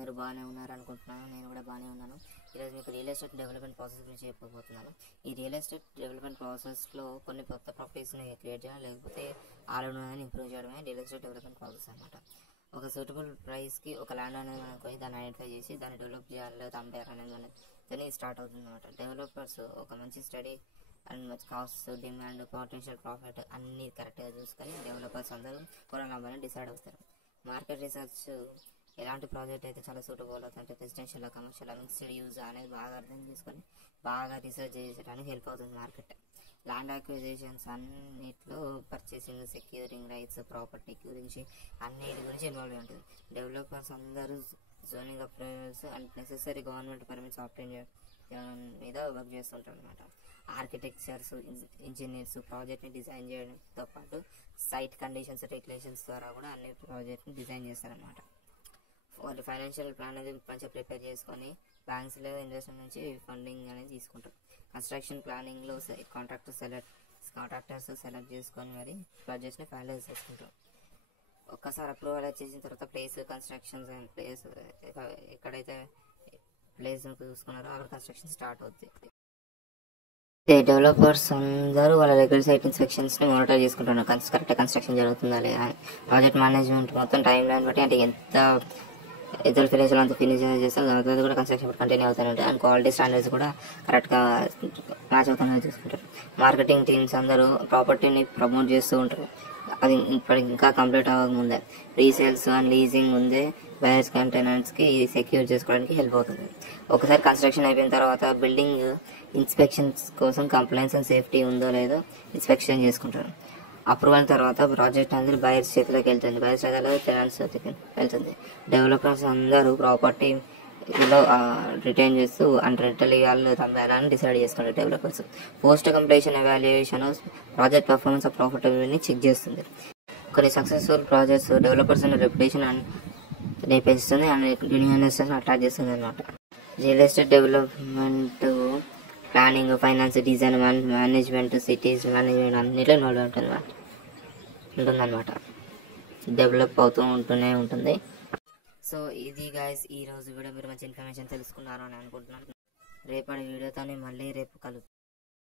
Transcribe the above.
మీరు బాగానే ఉన్నారు అనుకుంటున్నాను. నేను కూడా బాగానే ఉన్నాను. ఈరోజు మీకు రియల్ ఎస్టేట్ డెవలప్మెంట్ ప్రాసెస్ గురించి చెప్పబోతున్నాను. ఈ రియల్ ఎస్టేట్ డెవలప్మెంట్ ప్రాసెస్లో కొన్ని కొత్త ప్రాపర్టీస్ని క్రియేట్ చేయడం, లేకపోతే ఆల్రెడీ ఇంప్రూవ్ చేయడమే రియల్ ఎస్టేట్ డెవలప్మెంట్ ప్రాసెస్ అనమాట. ఒక సూటబుల్ ప్రైస్కి ఒక ల్యాండ్ అనేది మనం కొని దాన్ని ఐడెంటిఫై చేసి దాన్ని డెవలప్ చేయాలి, లేదా అమ్మేయాలి అనేది మనకి స్టార్ట్ అవుతుంది అనమాట. డెవలపర్స్ ఒక మంచి స్టడీ అండ్ మంచి కాస్ట్, డిమాండ్, పొటెన్షియల్ ప్రాఫిట్ అన్నీ కరెక్ట్గా చూసుకొని డెవలపర్స్ అందరూ కొనాలని డిసైడ్ అవుతారు. మార్కెట్ రీసెర్చ్ ఎలాంటి ప్రాజెక్ట్ అయితే చాలా సూటబుల్ అవుతుంటే రెసిడెన్షియల్, కమర్షియల్, మిక్స్డ్ యూజ్ అనేది బాగా అర్థం చేసుకొని బాగా రీసెర్చ్ చేయడానికి హెల్ప్ అవుతుంది మార్కెట్. ల్యాండ్ అక్విజిషన్స్ అన్నిట్లో పర్చేసింగ్, సెక్యూరింగ్ రైట్స్, ప్రాపర్టీ గురించి అన్నిటి గురించి ఇన్వాల్వ్ అయి ఉంటుంది. డెవలపర్స్ అందరూ zoning approvals and necessary government permits obtain చేయడం మీద వర్క్ చేస్తుంటారు అనమాట. ఆర్కిటెక్చర్స్, ఇంజనీర్స్ ప్రాజెక్ట్ని డిజైన్ చేయడంతో పాటు సైట్ కండిషన్స్, రెగ్యులేషన్స్ ద్వారా కూడా అన్ని ప్రాజెక్ట్ని డిజైన్ చేస్తారనమాట. వాళ్ళు ఫైనాన్షియల్ ప్లాన్ అనేది మంచిగా ప్రిపేర్ చేసుకొని బ్యాంక్స్ లేదా ఇన్వెస్ట్మెంట్ నుంచి ఫండింగ్ అనేది తీసుకుంటారు. కన్స్ట్రక్షన్ ప్లానింగ్లో కాంట్రాక్టర్స్ సెలెక్ట్ చేసుకొని మరి ప్రాజెక్ట్స్ని ఫైనలైజ్ చేసుకుంటారు. ఒక్కసారి అప్రూవల్ వచ్చేసిన తర్వాత కన్స్ట్రక్షన్స్ అండ్ ప్లేస్ ఎక్కడైతే ప్లేస్ చూసుకున్నారో అక్కడ కన్స్ట్రక్షన్ స్టార్ట్ అవుతుంది. డెవలపర్స్ అందరూ వాళ్ళ రెగ్యులర్ సైట్ ఇన్స్పెక్షన్స్ని మానిటర్ చేసుకుంటున్నారు. కరెక్ట్ కన్స్ట్రక్షన్ జరుగుతుందా లేదా, ప్రాజెక్ట్ మేనేజ్మెంట్ మొత్తం టైం లైన్ బట్టి అంటే ఎంత ఇద్దరు ఫినిష్ అంతా ఫినిష్ చేస్తారు. దాని తర్వాత కూడా కన్స్ట్రక్షన్ కంటిన్యూ అవుతారంటే అండ్ క్వాలిటీ స్టాండర్డ్స్ కూడా కరెక్ట్గా మ్యాచ్ అవుతుందని చూసుకుంటారు. మార్కెటింగ్ టీమ్స్ అందరూ ప్రాపర్టీని ప్రమోట్ చేస్తూ ఉంటారు. అది ఇప్పటికి ఇంకా కంప్లీట్ అవ్వకముందే రీసేల్స్ అండ్ లీజింగ్ ముందే బయర్స్ కంటెనెంట్స్కి సెక్యూర్ చేసుకోవడానికి హెల్ప్ అవుతుంది. ఒకసారి కన్స్ట్రక్షన్ అయిపోయిన తర్వాత బిల్డింగ్ ఇన్స్పెక్షన్స్ కోసం కంప్లైంట్స్ అండ్ సేఫ్టీ ఉందో లేదో ఇన్స్పెక్షన్ చేసుకుంటారు. అప్రూవల్ తర్వాత ప్రాజెక్ట్ అనేది బయర్స్ చేతిలోకి వెళ్తుంది. బయర్స్ చేతిలో టెనెంట్స్ చేతికి వెళ్తుంది. డెవలపర్స్ అందరూ ప్రాపర్టీలో రిటైన్ చేస్తూ అండ్ రెంటల్ ఇవ్వాలి తమ్మాలని డిసైడ్ చేసుకుంటారు. Developers post completion evaluation project performance of ప్రాఫిటబిలిటీని చెక్ చేస్తుంది. కొన్ని successful projects developers reputation and పెంచుతుంది అండ్ న్యూ ఇన్వెస్టర్స్ అట్రాక్ట్ చేస్తుంది అనమాట. Real estate development planning, finance, design, management, cities management అన్నిట్లో ఇన్వాల్వ్ ఉంటుందన్నమాట. డెవలప్ అవుతూ ఉంటూనే ఉంటుంది. సో ఇది గైస్ ఈరోజు వీడియో. మీరు మంచి ఇన్ఫర్మేషన్ తెలుసుకున్నారు అని అనుకుంటున్నాను. రేపటి వీడియోతోనే మళ్ళీ రేపు కలుద్దాం.